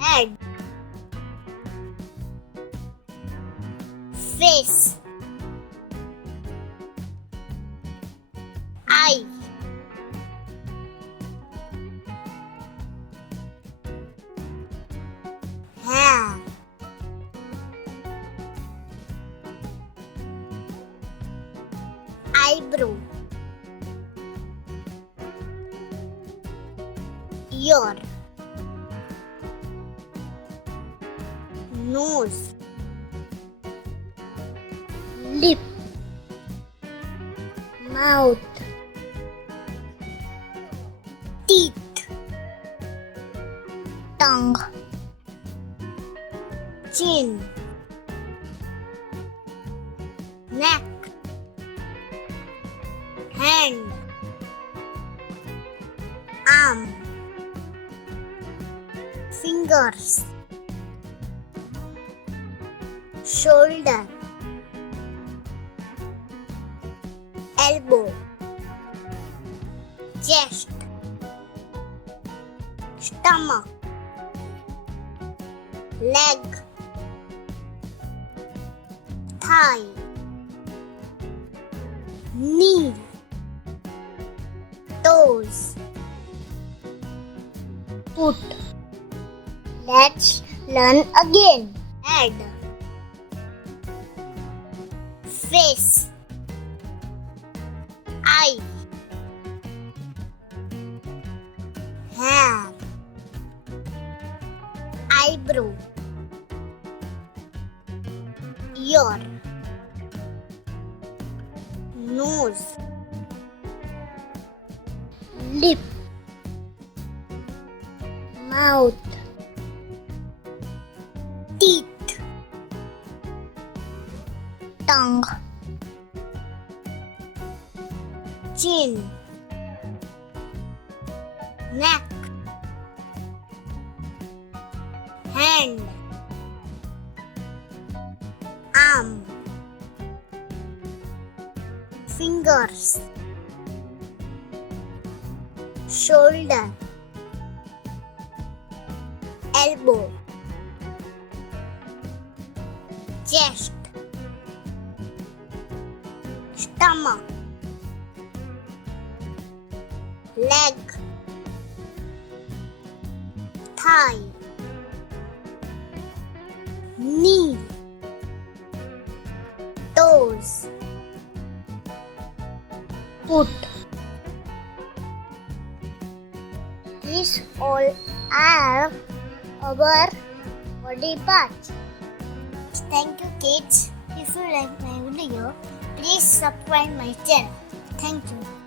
head, face, eye, hair, eyebrow, ear, nose, lip, mouth, teeth, tongue, chin, neck, hand, arm, fingers, shoulder, elbow, chest, stomach, leg, thigh, knee, toes, foot. Let's learn again. Head, face, eye, hair, eyebrow, ear, nose, lip, mouth, teeth, tongue, chin, neck, hand, arm, fingers, shoulder, elbow, chest, stomach, leg, thigh, knee, toes, foot. These all are our body parts. Thank you, kids. If you like my video, please subscribe my channel. Thank you.